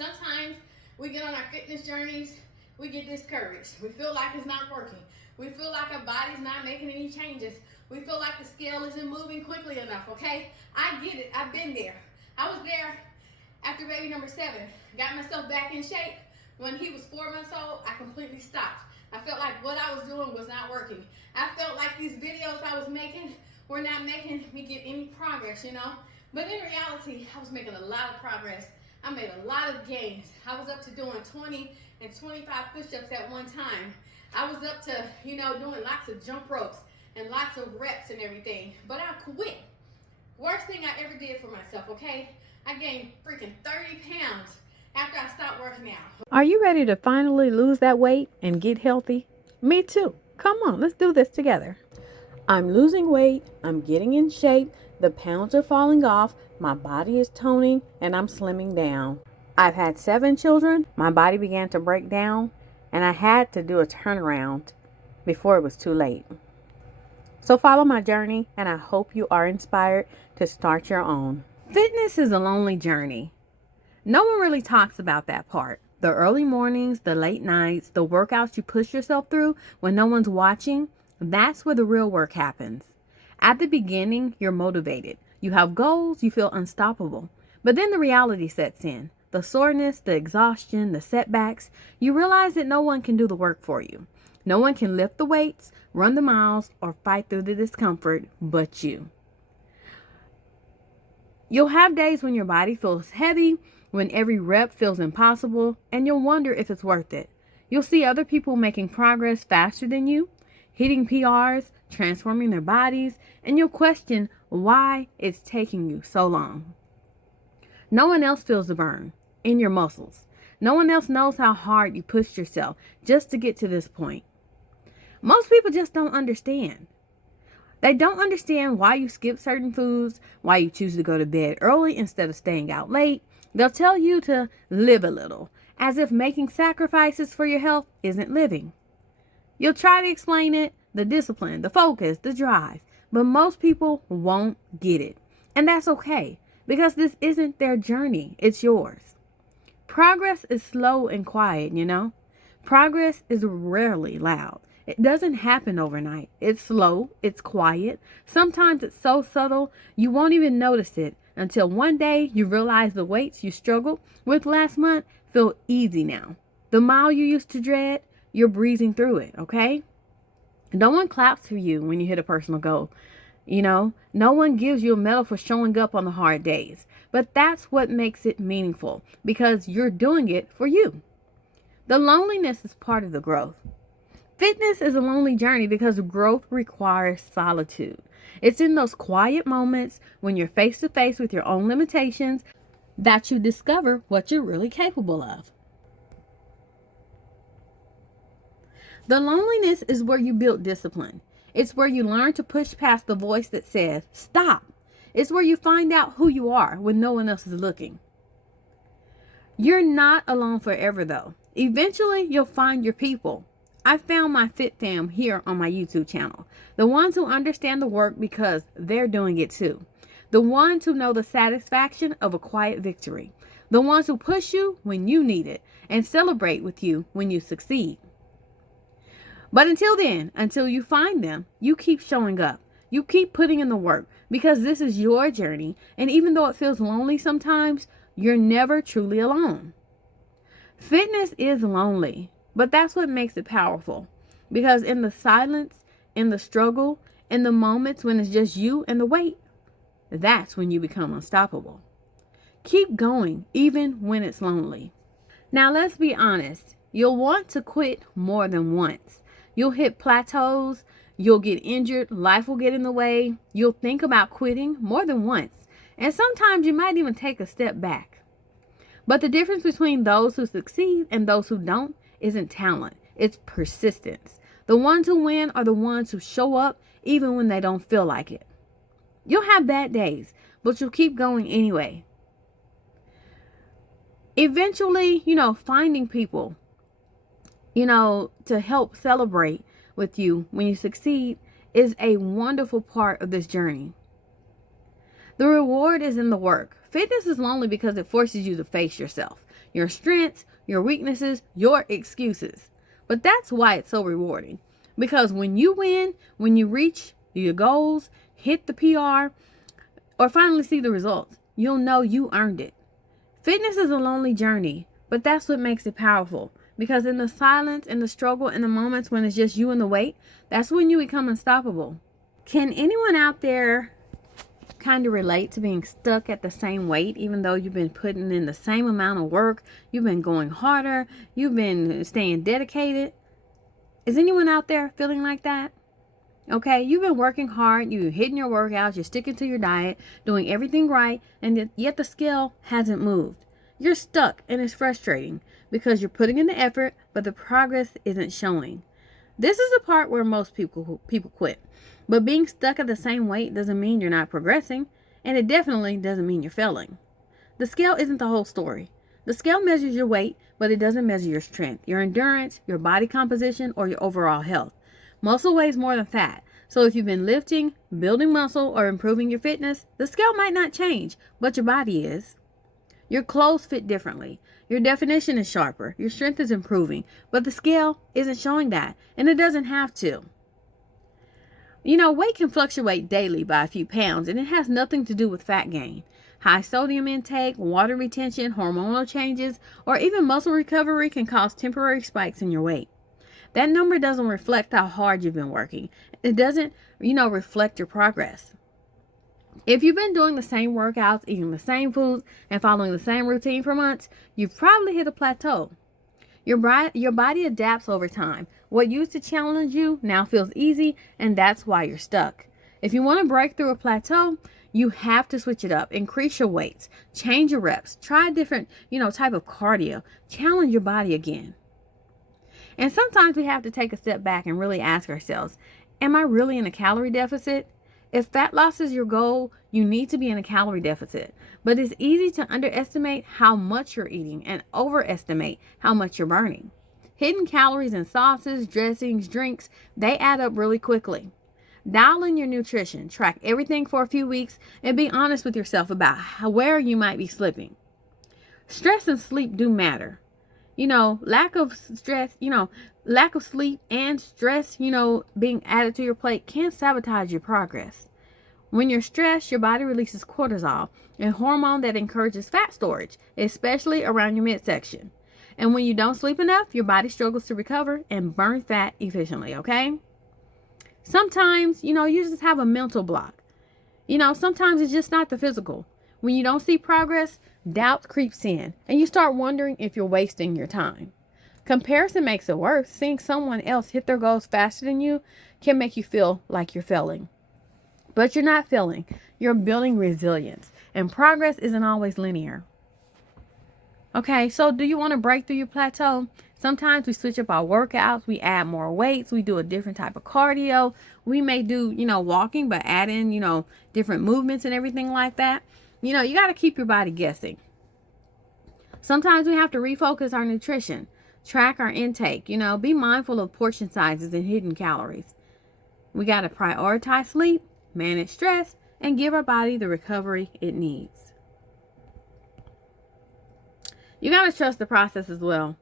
Sometimes we get on our fitness journeys, we get discouraged. We feel like it's not working. We feel like our body's not making any changes. We feel like the scale isn't moving quickly enough, okay? I get it. I've been there. I was there after baby number 7. Got myself back in shape. When he was 4 months old, I completely stopped. I felt like what I was doing was not working. I felt like these videos I was making were not making me get any progress, you know? But in reality, I was making a lot of progress. I made a lot of gains. I was up to doing 20 and 25 push-ups at one time. I was up to, doing lots of jump ropes and lots of reps and everything. But I quit. Worst thing I ever did for myself, okay? I gained freaking 30 pounds after I stopped working out. Are you ready to finally lose that weight and get healthy? Me too. Come on, let's do this together. I'm losing weight. I'm getting in shape. The pounds are falling off. My body is toning and I'm slimming down. I've had 7 children. My body began to break down and I had to do a turnaround before it was too late. So follow my journey and I hope you are inspired to start your own. Fitness is a lonely journey. No one really talks about that part. The early mornings, the late nights, the workouts you push yourself through when no one's watching, that's where the real work happens. At the beginning, you're motivated. You have goals, you feel unstoppable. But then the reality sets in. The soreness, the exhaustion, the setbacks. You realize that no one can do the work for you. No one can lift the weights, run the miles, or fight through the discomfort but you. You'll have days when your body feels heavy, when every rep feels impossible, and you'll wonder if it's worth it. You'll see other people making progress faster than you, hitting PRs, transforming their bodies, and you'll question why it's taking you so long. No one else feels the burn in your muscles. No one else knows how hard you pushed yourself just to get to this point. Most people just don't understand. They don't understand why you skip certain foods, why you choose to go to bed early instead of staying out late. They'll tell you to live a little, as if making sacrifices for your health isn't living. You'll try to explain it, the discipline, the focus, the drive, but most people won't get it. And that's okay, because this isn't their journey, it's yours. Progress is slow and quiet, Progress is rarely loud. It doesn't happen overnight. It's slow, it's quiet. Sometimes it's so subtle, you won't even notice it until one day you realize the weights you struggled with last month feel easy now. The mile you used to dread, you're breezing through it, okay? No one claps for you when you hit a personal goal. No one gives you a medal for showing up on the hard days. But that's what makes it meaningful, because you're doing it for you. The loneliness is part of the growth. Fitness is a lonely journey because growth requires solitude. It's in those quiet moments when you're face to face with your own limitations that you discover what you're really capable of. The loneliness is where you build discipline. It's where you learn to push past the voice that says, stop. It's where you find out who you are when no one else is looking. You're not alone forever, though. Eventually, you'll find your people. I found my Fit Fam here on my YouTube channel. The ones who understand the work because they're doing it too. The ones who know the satisfaction of a quiet victory. The ones who push you when you need it and celebrate with you when you succeed. But until then, until you find them, you keep showing up. You keep putting in the work because this is your journey. And even though it feels lonely sometimes, you're never truly alone. Fitness is lonely, but that's what makes it powerful. Because in the silence, in the struggle, in the moments when it's just you and the weight, that's when you become unstoppable. Keep going, even when it's lonely. Now, let's be honest. You'll want to quit more than once. You'll hit plateaus. You'll get injured. Life will get in the way. You'll think about quitting more than once. And sometimes you might even take a step back. But the difference between those who succeed and those who don't isn't talent. It's persistence. The ones who win are the ones who show up even when they don't feel like it. You'll have bad days, but you'll keep going anyway. Eventually, finding people, to help celebrate with you when you succeed is a wonderful part of this journey. The reward is in the work. Fitness is lonely because it forces you to face yourself, your strengths, your weaknesses, your excuses. But that's why it's so rewarding. Because when you win, when you reach your goals, hit the PR, or finally see the results, you'll know you earned it. Fitness is a lonely journey, but that's what makes it powerful. Because in the silence, in the struggle, in the moments when it's just you and the weight, that's when you become unstoppable. Can anyone out there kind of relate to being stuck at the same weight, even though you've been putting in the same amount of work, you've been going harder, you've been staying dedicated? Is anyone out there feeling like that? Okay, you've been working hard, you're hitting your workouts, you're sticking to your diet, doing everything right, and yet the scale hasn't moved. You're stuck, and it's frustrating because you're putting in the effort, but the progress isn't showing. This is the part where most people quit. But being stuck at the same weight doesn't mean you're not progressing, and it definitely doesn't mean you're failing. The scale isn't the whole story. The scale measures your weight, but it doesn't measure your strength, your endurance, your body composition, or your overall health. Muscle weighs more than fat. So if you've been lifting, building muscle, or improving your fitness, the scale might not change, but your body is. Your clothes fit differently. Your definition is sharper. Your strength is improving, but the scale isn't showing that, and it doesn't have to. Weight can fluctuate daily by a few pounds, and it has nothing to do with fat gain. High sodium intake, water retention, hormonal changes, or even muscle recovery can cause temporary spikes in your weight. That number doesn't reflect how hard you've been working. It doesn't, reflect your progress. If you've been doing the same workouts, eating the same foods, and following the same routine for months, you've probably hit a plateau. Your body adapts over time. What used to challenge you now feels easy, and that's why you're stuck. If you want to break through a plateau, you have to switch it up. Increase your weights. Change your reps. Try a different, type of cardio. Challenge your body again. And sometimes we have to take a step back and really ask ourselves, am I really in a calorie deficit? If fat loss is your goal, you need to be in a calorie deficit. But it's easy to underestimate how much you're eating and overestimate how much you're burning. Hidden calories in sauces, dressings, drinks, they add up really quickly. Dial in your nutrition, track everything for a few weeks, and be honest with yourself about where you might be slipping. Stress and sleep do matter. Lack of sleep and stress, being added to your plate can sabotage your progress. When you're stressed, your body releases cortisol, a hormone that encourages fat storage, especially around your midsection. And when you don't sleep enough, your body struggles to recover and burn fat efficiently, okay? Sometimes, you just have a mental block. Sometimes it's just not the physical. When you don't see progress, doubt creeps in, and you start wondering if you're wasting your time. Comparison makes it worse. Seeing someone else hit their goals faster than you can make you feel like you're failing. But you're not failing. You're building resilience, and progress isn't always linear. Okay, so do you want to break through your plateau? Sometimes we switch up our workouts, we add more weights, we do a different type of cardio. We may do, walking, but add in, different movements and everything like that. You got to keep your body guessing. Sometimes we have to refocus our nutrition, track our intake, be mindful of portion sizes and hidden calories. We got to prioritize sleep, manage stress, and give our body the recovery it needs. You got to trust the process as well.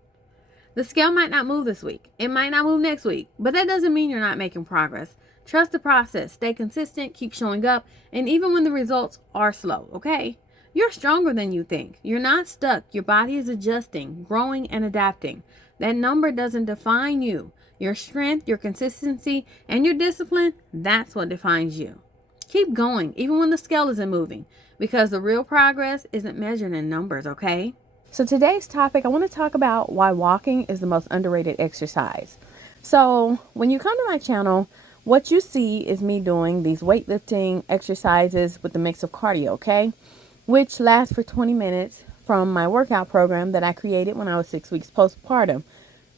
The scale might not move this week. It might not move next week, but that doesn't mean you're not making progress. Trust the process, stay consistent, keep showing up, and even when the results are slow, okay? You're stronger than you think. You're not stuck. Your body is adjusting, growing, and adapting. That number doesn't define you. Your strength, your consistency, and your discipline, that's what defines you. Keep going, even when the scale isn't moving, because the real progress isn't measured in numbers, okay? So today's topic, I want to talk about why walking is the most underrated exercise. So when you come to my channel, what you see is me doing these weightlifting exercises with a mix of cardio, okay? Which lasts for 20 minutes from my workout program that I created when I was 6 weeks postpartum.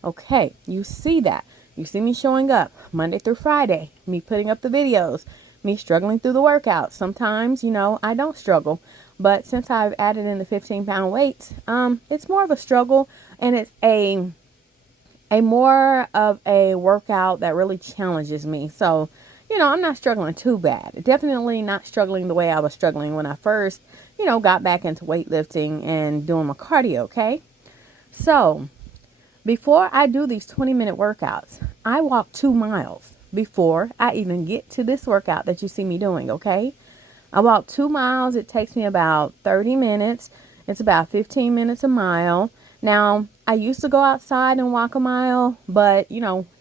Okay, you see that. You see me showing up Monday through Friday, me putting up the videos, me struggling through the workouts. Sometimes, I don't struggle. But since I've added in the 15-pound weights, it's more of a struggle, and it's a more of a workout that really challenges me. So, I'm not struggling too bad. Definitely not struggling the way I was struggling when I first, got back into weightlifting and doing my cardio, okay? So before I do these 20-minute workouts, I walk 2 miles before I even get to this workout that you see me doing, okay? I walk 2 miles. It takes me about 30 minutes. It's about 15 minutes a mile. Now, I used to go outside and walk a mile, but,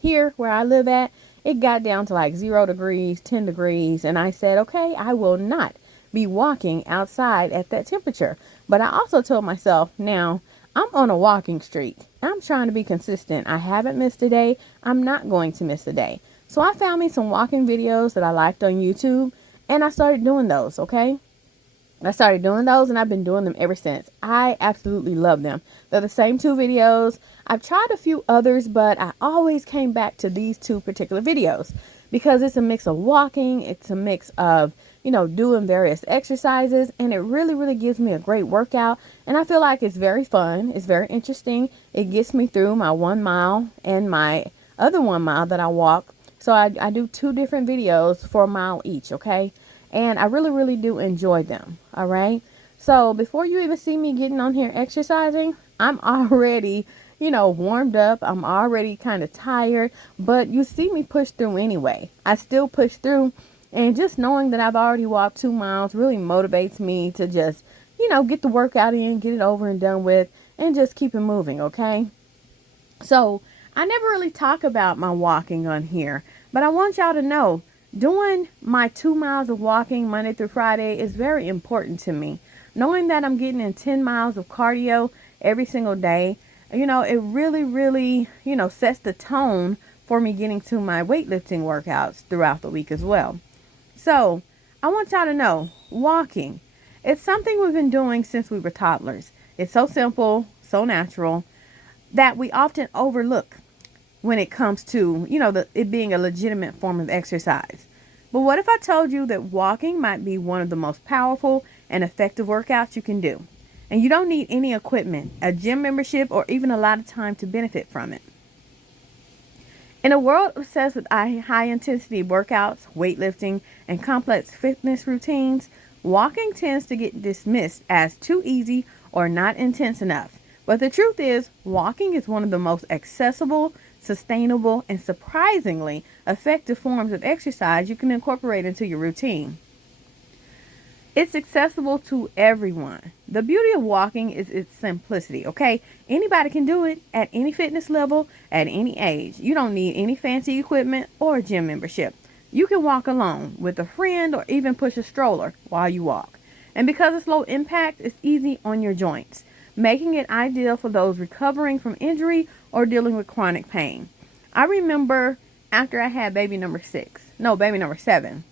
here where I live at, it got down to like 0 degrees, 10 degrees, and I said, okay, I will not be walking outside at that temperature. But I also told myself, now, I'm on a walking streak. I'm trying to be consistent. I haven't missed a day. I'm not going to miss a day. So I found me some walking videos that I liked on YouTube, and I started doing those, okay? I started doing those, and I've been doing them ever since. I absolutely love them. They're the same 2 videos. I've tried a few others, but I always came back to these 2 particular videos because it's a mix of walking. It's a mix of, doing various exercises, and it really, really gives me a great workout. And I feel like it's very fun. It's very interesting. It gets me through my 1 mile and my other 1 mile that I walk. So I do 2 different videos for a mile each, okay? And I really, really do enjoy them, all right? So before you even see me getting on here exercising, I'm already, warmed up. I'm already kind of tired, but you see me push through anyway. I still push through, and just knowing that I've already walked 2 miles really motivates me to just, get the workout in, get it over and done with, and just keep it moving, okay? So I never really talk about my walking on here, but I want y'all to know doing my 2 miles of walking Monday through Friday is very important to me. Knowing that I'm getting in 10 miles of cardio every single day, it really, really, sets the tone for me getting to my weightlifting workouts throughout the week as well. So I want y'all to know, walking, it's something we've been doing since we were toddlers. It's so simple, so natural, that we often overlook when it comes to, it being a legitimate form of exercise. But what if I told you that walking might be one of the most powerful and effective workouts you can do? And you don't need any equipment, a gym membership, or even a lot of time to benefit from it. In a world obsessed with high-intensity workouts, weightlifting, and complex fitness routines, walking tends to get dismissed as too easy or not intense enough. But the truth is, walking is one of the most accessible, sustainable, and surprisingly effective forms of exercise you can incorporate into your routine. It's accessible to everyone. The beauty of walking is its simplicity, okay? Anybody can do it at any fitness level, at any age. You don't need any fancy equipment or a gym membership. You can walk alone, with a friend, or even push a stroller while you walk. And because it's low impact, it's easy on your joints, making it ideal for those recovering from injury or dealing with chronic pain. I remember after I had baby number 7.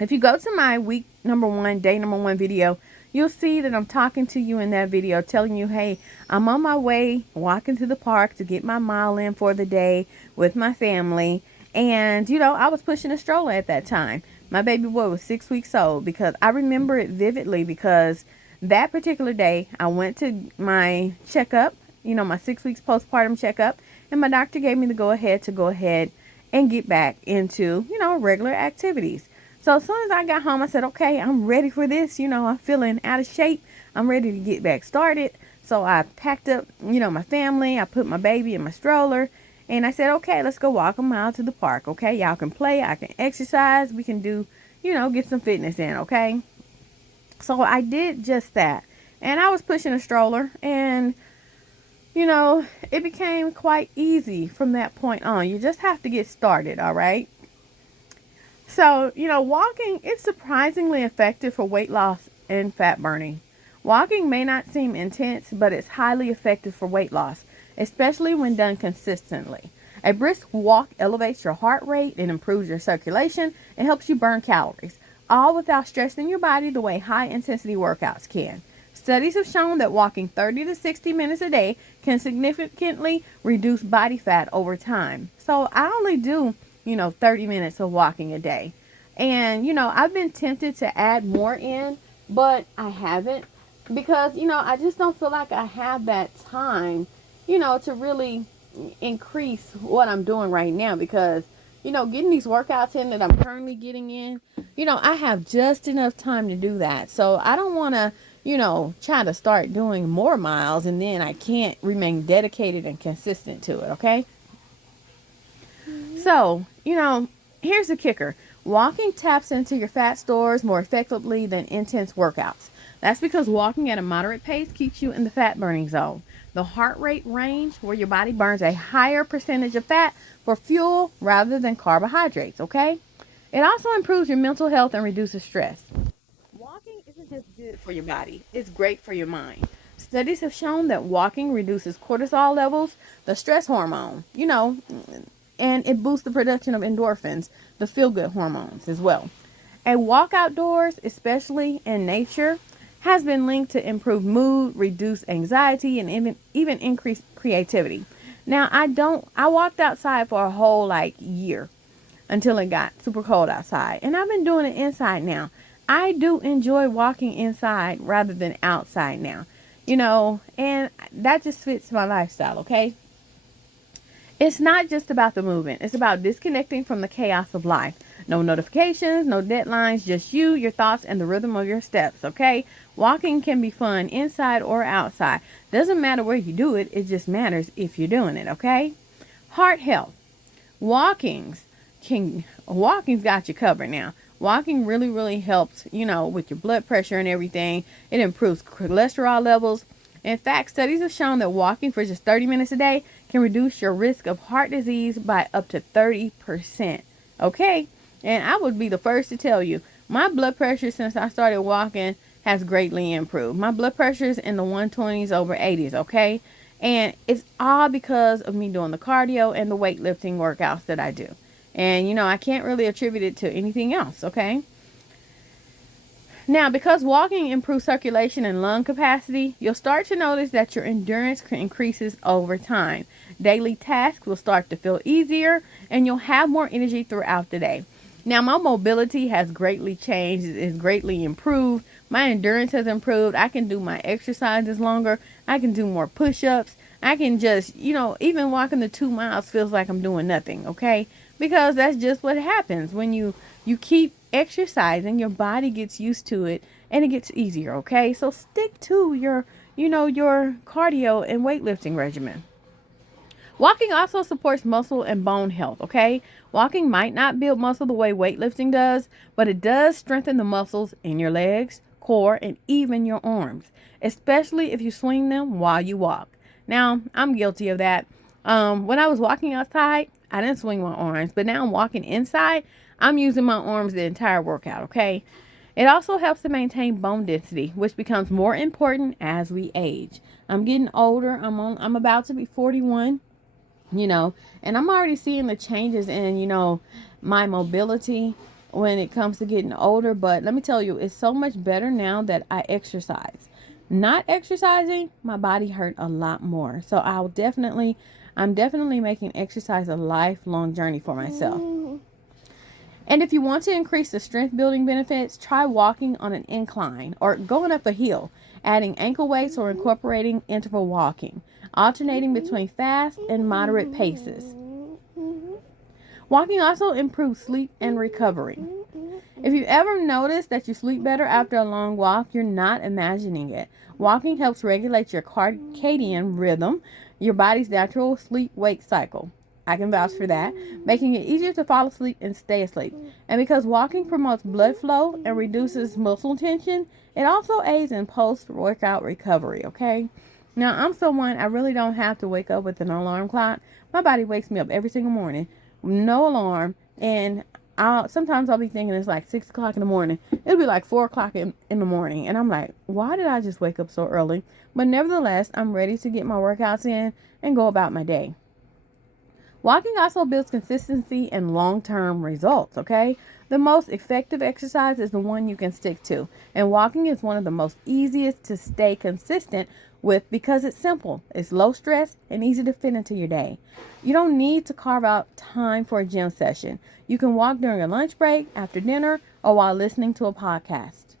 If you go to my week number 1, day number 1 video, you'll see that I'm talking to you in that video, telling you, hey, I'm on my way walking to the park to get my mile in for the day with my family. And, I was pushing a stroller at that time. My baby boy was 6 weeks old, because I remember it vividly, because that particular day I went to my checkup, my 6 weeks postpartum checkup, and my doctor gave me the go ahead and get back into, regular activities. So as soon as I got home, I said, okay, I'm ready for this. I'm feeling out of shape. I'm ready to get back started. So I packed up, my family. I put my baby in my stroller, and I said, okay, let's go walk a mile to the park. Okay, y'all can play. I can exercise. We can do, get some fitness in. Okay. So I did just that. And I was pushing a stroller, and, it became quite easy from that point on. You just have to get started. All right. So, walking is surprisingly effective for weight loss and fat burning. Walking may not seem intense, but it's highly effective for weight loss, especially when done consistently. A brisk walk elevates your heart rate, and improves your circulation, and helps you burn calories, all without stressing your body the way high-intensity workouts can. Studies have shown that walking 30 to 60 minutes a day can significantly reduce body fat over time. So I only do 30 minutes of walking a day. And, I've been tempted to add more in, but I haven't, because, I just don't feel like I have that time, to really increase what I'm doing right now, because, getting these workouts in that I'm currently getting in, I have just enough time to do that. So I don't want to, try to start doing more miles and then I can't remain dedicated and consistent to it, okay? So, here's the kicker. Walking taps into your fat stores more effectively than intense workouts. That's because walking at a moderate pace keeps you in the fat burning zone, the heart rate range where your body burns a higher percentage of fat for fuel rather than carbohydrates, okay? It also improves your mental health and reduces stress. Walking isn't just good for your body, it's great for your mind. Studies have shown that walking reduces cortisol levels, the stress hormone, and it boosts the production of endorphins, the feel-good hormones as well. A walk outdoors, especially in nature, has been linked to improved mood, reduced anxiety, and even increased creativity. Now, I walked outside for a whole year until it got super cold outside, and I've been doing it inside now. I do enjoy walking inside rather than outside now, and that just fits my lifestyle, okay? It's not just about the movement. It's about disconnecting from the chaos of life. No notifications, no deadlines, just you, your thoughts, and the rhythm of your steps, okay? Walking can be fun inside or outside. Doesn't matter where you do it. It just matters if you're doing it, okay? Heart health. Walking's got you covered now. Walking really, really helps, with your blood pressure and everything. It improves cholesterol levels. In fact, studies have shown that walking for just 30 minutes a day can reduce your risk of heart disease by up to 30%. Okay? And I would be the first to tell you, my blood pressure since I started walking has greatly improved. My blood pressure is in the 120s over 80s, okay? And it's all because of me doing the cardio and the weightlifting workouts that I do. And, I can't really attribute it to anything else, okay? Now, because walking improves circulation and lung capacity, you'll start to notice that your endurance increases over time. Daily tasks will start to feel easier, and you'll have more energy throughout the day. Now, my mobility has greatly changed, is greatly improved. My endurance has improved. I can do my exercises longer. I can do more push-ups. I can just, even walking the 2 miles feels like I'm doing nothing, okay? Because that's just what happens when you keep exercising, your body gets used to it and it gets easier, okay? So stick to your cardio and weightlifting regimen. Walking also supports muscle and bone health, okay? Walking might not build muscle the way weightlifting does, but it does strengthen the muscles in your legs, core, and even your arms, especially if you swing them while you walk. Now, I'm guilty of that. When I was walking outside, I didn't swing my arms, but now I'm walking inside, I'm using my arms the entire workout, okay? It also helps to maintain bone density, which becomes more important as we age. I'm getting older. I'm about to be 41, and I'm already seeing the changes in, my mobility when it comes to getting older. But let me tell you, it's so much better now that I exercise. Not exercising, my body hurt a lot more. So I'm definitely making exercise a lifelong journey for myself. And if you want to increase the strength building benefits, try walking on an incline or going up a hill, adding ankle weights or incorporating interval walking, alternating between fast and moderate paces. Walking also improves sleep and recovery. If you ever notice that you sleep better after a long walk, you're not imagining it. Walking helps regulate your circadian rhythm, your body's natural sleep-wake cycle. I can vouch for that, making it easier to fall asleep and stay asleep. And because walking promotes blood flow and reduces muscle tension, it also aids in post-workout recovery, okay? Now, I'm someone, I really don't have to wake up with an alarm clock. My body wakes me up every single morning, no alarm, and sometimes I'll be thinking it's like 6 o'clock in the morning. It'll be like 4 o'clock in the morning, and I'm like, why did I just wake up so early? But nevertheless, I'm ready to get my workouts in and go about my day. Walking also builds consistency and long-term results, okay? The most effective exercise is the one you can stick to. And walking is one of the most easiest to stay consistent with because it's simple, it's low stress, and easy to fit into your day. You don't need to carve out time for a gym session. You can walk during a lunch break, after dinner, or while listening to a podcast.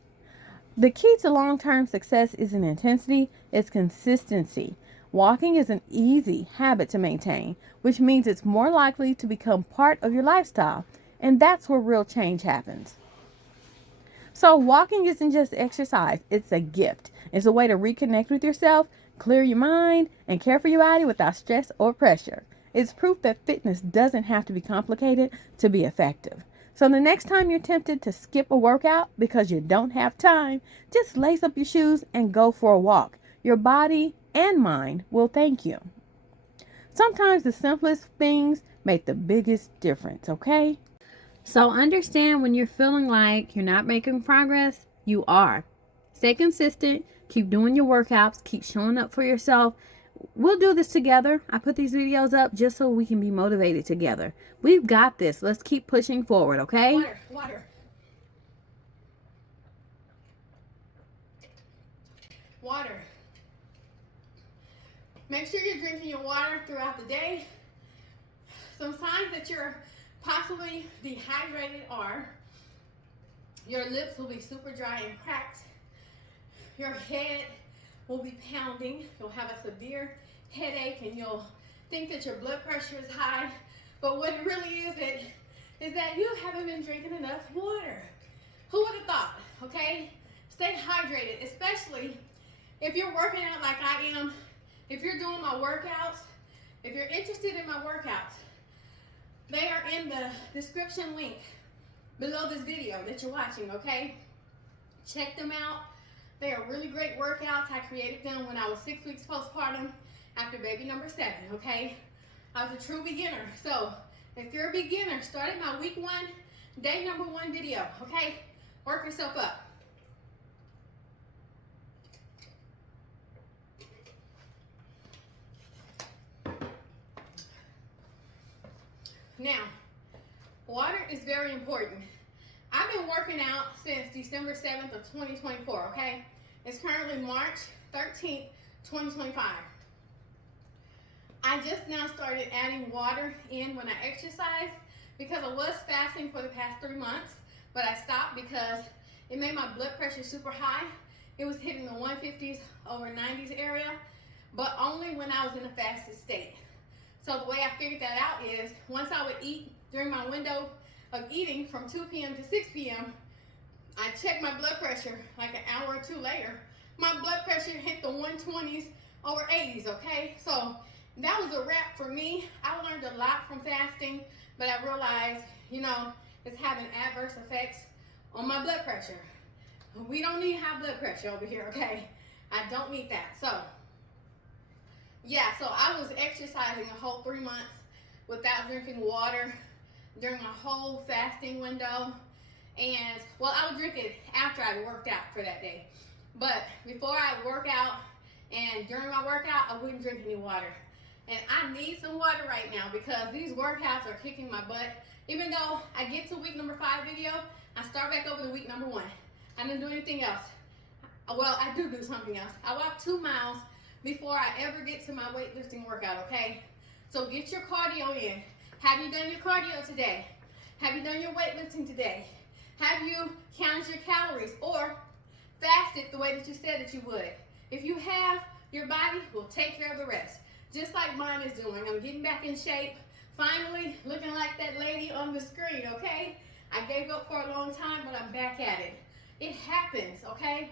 The key to long-term success isn't intensity, it's consistency. Walking is an easy habit to maintain, which means it's more likely to become part of your lifestyle, and that's where real change happens. So walking isn't just exercise, it's a gift. It's a way to reconnect with yourself, clear your mind, and care for your body without stress or pressure. It's proof that fitness doesn't have to be complicated to be effective. So the next time you're tempted to skip a workout because you don't have time, just lace up your shoes and go for a walk. Your body and mind will thank you. Sometimes the simplest things make the biggest difference, okay? So understand when you're feeling like you're not making progress, you are. Stay consistent, keep doing your workouts, keep showing up for yourself. We'll do this together. I put these videos up just so we can be motivated together. We've got this. Let's keep pushing forward, okay? Water. Make sure you're drinking your water throughout the day. Some signs that you're possibly dehydrated are your lips will be super dry and cracked. Your head will be pounding. You'll have a severe headache and you'll think that your blood pressure is high. But what it really is that you haven't been drinking enough water. Who would have thought, okay? Stay hydrated, especially if you're working out like I am. If you're doing my workouts, if you're interested in my workouts, they are in the description link below this video that you're watching, okay? Check them out. They are really great workouts. I created them when I was 6 weeks postpartum after baby number 7, okay? I was a true beginner. So if you're a beginner, start at my week 1, day number 1 video, okay? Work yourself up. Now, water is very important. I've been working out since December 7th of 2024, okay? It's currently March 13th, 2025. I just now started adding water in when I exercise because I was fasting for the past 3 months, but I stopped because it made my blood pressure super high. It was hitting the 150s over 90s area, but only when I was in a fasted state. So the way I figured that out is once I would eat during my window of eating from 2 p.m. to 6 p.m., I checked my blood pressure like an hour or 2 later. My blood pressure hit the 120s over 80s, okay? So that was a wrap for me. I learned a lot from fasting, but I realized, it's having adverse effects on my blood pressure. We don't need high blood pressure over here, okay? I don't need that. So I was exercising a whole 3 months without drinking water during my whole fasting window. And, I would drink it after I worked out for that day. But before I work out and during my workout, I wouldn't drink any water. And I need some water right now because these workouts are kicking my butt. Even though I get to week number 5 video, I start back over to week number 1. I didn't do anything else. I do something else. I walk 2 miles before I ever get to my weightlifting workout, okay? So get your cardio in. Have you done your cardio today? Have you done your weightlifting today? Have you counted your calories or fasted the way that you said that you would? If you have, your body will take care of the rest. Just like mine is doing. I'm getting back in shape. Finally, looking like that lady on the screen, okay? I gave up for a long time, but I'm back at it. It happens, okay?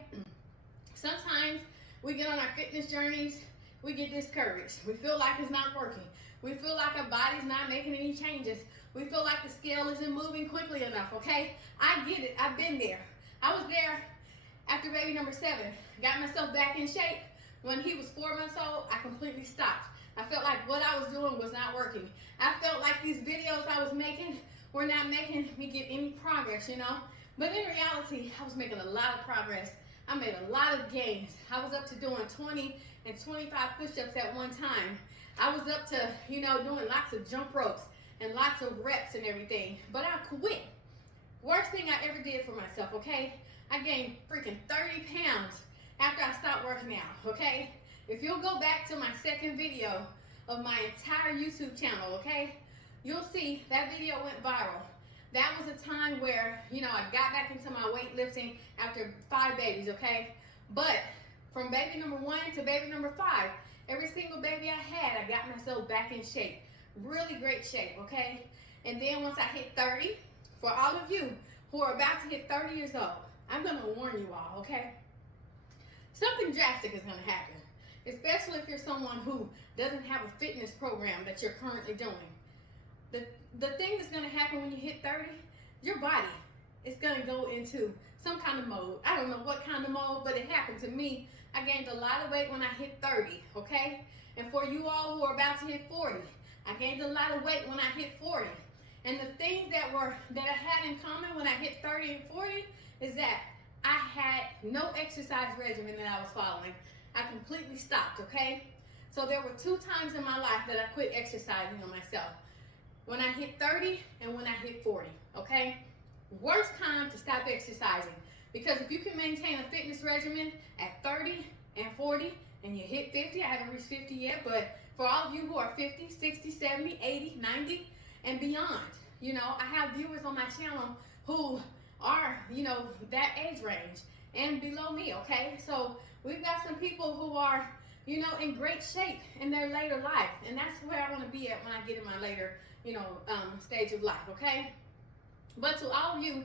Sometimes we get on our fitness journeys, we get discouraged. We feel like it's not working. We feel like our body's not making any changes. We feel like the scale isn't moving quickly enough, okay? I get it. I've been there. I was there after baby number 7. Got myself back in shape. When he was 4 months old, I completely stopped. I felt like what I was doing was not working. I felt like these videos I was making were not making me get any progress, But in reality, I was making a lot of progress. I made a lot of gains. I was up to doing 20 and 25 push-ups at one time. I was up to, doing lots of jump ropes and lots of reps and everything. But I quit. Worst thing I ever did for myself, okay? I gained freaking 30 pounds after I stopped working out, okay? If you'll go back to my second video of my entire YouTube channel, okay? You'll see that video went viral. That was a time where, I got back into my weightlifting after 5 babies, okay? But from baby number 1 to baby number 5, every single baby I had, I got myself back in shape. Really great shape, okay? And then once I hit 30, for all of you who are about to hit 30 years old, I'm going to warn you all, okay? Something drastic is going to happen, especially if you're someone who doesn't have a fitness program that you're currently doing. The thing that's going to happen when you hit 30, your body is going to go into some kind of mode. I don't know what kind of mode, but it happened to me. I gained a lot of weight when I hit 30, okay? And for you all who are about to hit 40, I gained a lot of weight when I hit 40. And the things that I had in common when I hit 30 and 40 is that I had no exercise regimen that I was following. I completely stopped, okay? So there were 2 times in my life that I quit exercising on myself. When I hit 30 and when I hit 40, okay? Worst time to stop exercising, because if you can maintain a fitness regimen at 30 and 40 and you hit 50, I haven't reached 50 yet, but for all of you who are 50, 60, 70, 80, 90 and beyond, you know, I have viewers on my channel who are, you know, that age range and below me, okay? So we've got some people who are, you know, in great shape in their later life, and that's where I want to be at when I get in my later, you know, stage of life, okay? But to all of you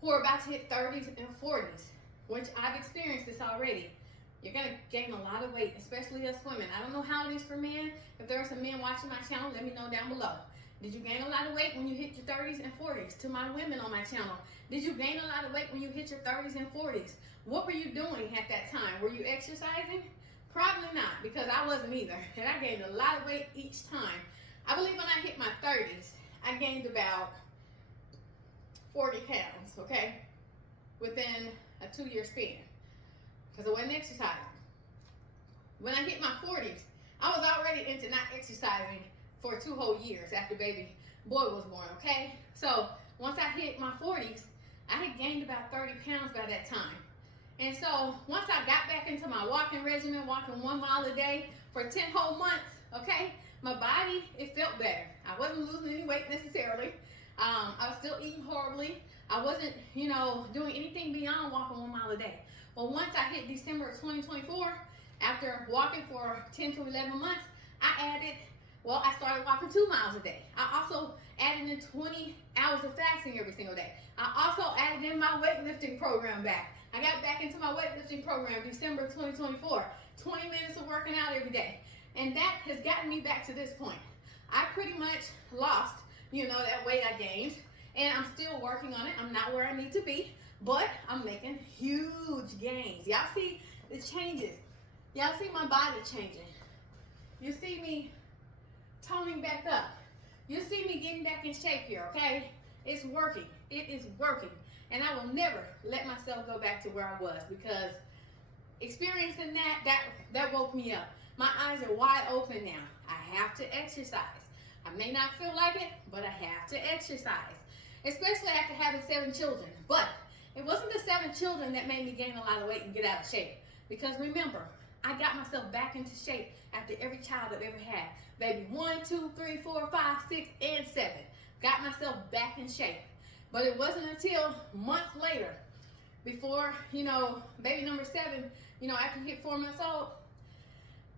who are about to hit 30s and 40s, which I've experienced this already, you're going to gain a lot of weight, especially us women. I don't know how it is for men. If there are some men watching my channel, let me know down below. Did you gain a lot of weight when you hit your 30s and 40s? To my women on my channel, did you gain a lot of weight when you hit your 30s and 40s? What were you doing at that time? Were you exercising? Probably not, because I wasn't either. And I gained a lot of weight each time. I believe when I hit my 30s, I gained about 40 pounds, okay, within a 2-year span, because I wasn't exercising. When I hit my 40s, I was already into not exercising for 2 whole years after baby boy was born, okay? So once I hit my 40s, I had gained about 30 pounds by that time. And so once I got back into my walking regimen, walking 1 mile a day for 10 whole months, okay, my body, it felt better. I wasn't losing any weight necessarily. I was still eating horribly. I wasn't, you know, doing anything beyond walking 1 mile a day. But once I hit December of 2024, after walking for 10 to 11 months, I started walking 2 miles a day. I also added in 20 hours of fasting every single day. I also added in my weightlifting program back. I got back into my weightlifting program December 2024, 20 minutes of working out every day. And that has gotten me back to this point. I pretty much lost, you know, that weight I gained, and I'm still working on it. I'm not where I need to be, but I'm making huge gains. Y'all see the changes. Y'all see my body changing. You see me toning back up. You see me getting back in shape here, okay? It's working. It is working. And I will never let myself go back to where I was, because experiencing that woke me up. My eyes are wide open now. I have to exercise. I may not feel like it, but I have to exercise, especially after having 7 children. But it wasn't the 7 children that made me gain a lot of weight and get out of shape. Because remember, I got myself back into shape after every child I've ever had. Baby 1, 2, 3, 4, 5, 6, and 7. Got myself back in shape. But it wasn't until months later, before, you know, baby number 7, you know, after he hit 4 months old,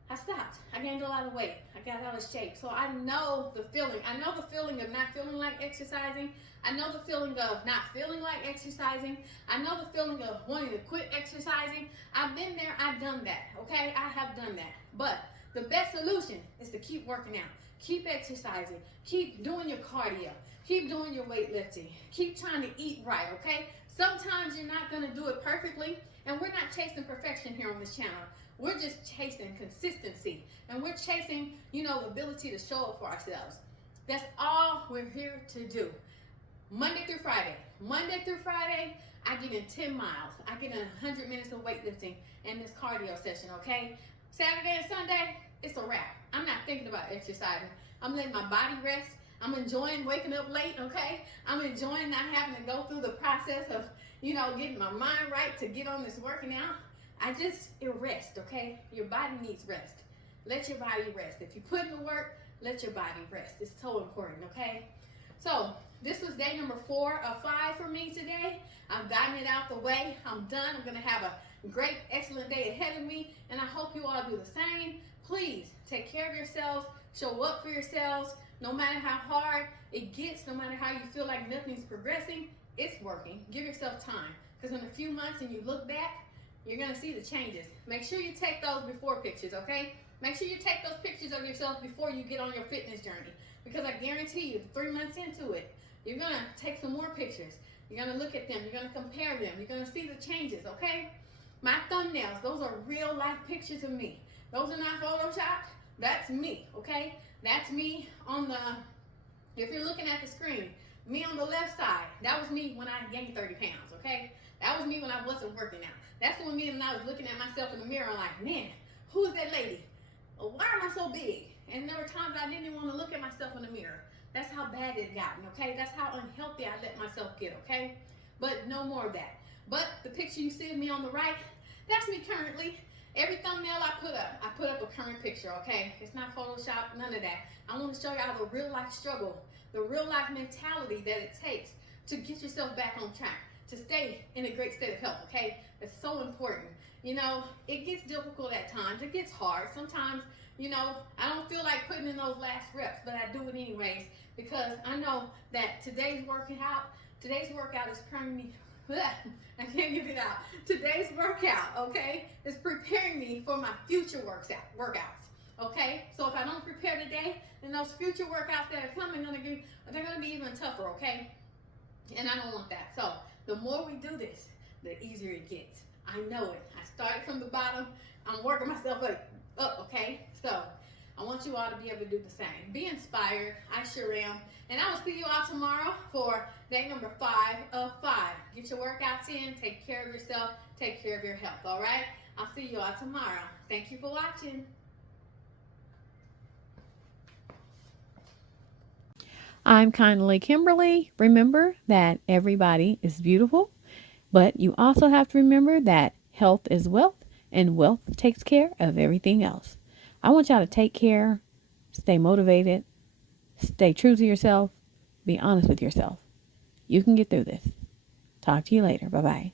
I stopped. I gained a lot of weight. I got out of shape. So I know the feeling. I know the feeling of not feeling like exercising. I know the feeling of not feeling like exercising. I know the feeling of wanting to quit exercising. I've been there. I've done that. Okay? I have done that. But the best solution is to keep working out. Keep exercising. Keep doing your cardio. Keep doing your weightlifting. Keep trying to eat right, okay? Sometimes you're not going to do it perfectly, and we're not chasing perfection here on this channel. We're just chasing consistency, and we're chasing, you know, the ability to show up for ourselves. That's all we're here to do. Monday through Friday. Monday through Friday, I get in 10 miles. I get in 100 minutes of weightlifting and this cardio session, okay? Saturday and Sunday, it's a wrap. I'm not thinking about exercising. I'm letting my body rest. I'm enjoying waking up late, okay? I'm enjoying not having to go through the process of, you know, getting my mind right to get on this working out. It rest, okay? Your body needs rest. Let your body rest. If you put in the work, let your body rest. It's so important, okay? So this was day number 4 of 5 for me today. I've gotten it out the way. I'm done. I'm gonna have a great, excellent day ahead of me, and I hope you all do the same. Please take care of yourselves. Show up for yourselves. No matter how hard it gets, no matter how you feel like nothing's progressing, it's working. Give yourself time. Because in a few months and you look back, you're going to see the changes. Make sure you take those before pictures, okay? Make sure you take those pictures of yourself before you get on your fitness journey. Because I guarantee you, 3 months into it, you're going to take some more pictures. You're going to look at them. You're going to compare them. You're going to see the changes, okay? My thumbnails, those are real life pictures of me. Those are not photoshopped. That's me, okay? That's me on the, if you're looking at the screen, me on the left side, that was me when I gained 30 pounds, okay? That was me when I wasn't working out. That's when me and I was looking at myself in the mirror like, man, who is that lady? Why am I so big? And there were times I didn't even want to look at myself in the mirror. That's how bad it gotten, okay? That's how unhealthy I let myself get, okay? But no more of that. But the picture you see of me on the right, that's me currently. Every thumbnail I put up a current picture, okay? It's not Photoshop, none of that. I want to show y'all the real life struggle, the real life mentality that it takes to get yourself back on track, to stay in a great state of health, okay? It's so important. You know, it gets difficult at times. It gets hard. Sometimes, you know, I don't feel like putting in those last reps, but I do it anyways because I know that today's workout is preparing me. I can't get it out. Today's workout, okay, is preparing me for my future workouts, okay? So if I don't prepare today, then those future workouts that are coming, they're gonna be even tougher, okay? And I don't want that. So the more we do this, the easier it gets. I know it. I started from the bottom. I'm working myself up, okay? So I want you all to be able to do the same. Be inspired. I sure am. And I will see you all tomorrow for day number 5 of 5. Get your workouts in. Take care of yourself. Take care of your health, all right? I'll see you all tomorrow. Thank you for watching. I'm Kindly Kimberly. Remember that everybody is beautiful, but you also have to remember that health is wealth, and wealth takes care of everything else. I want y'all to take care, stay motivated, stay true to yourself, be honest with yourself. You can get through this. Talk to you later. Bye-bye.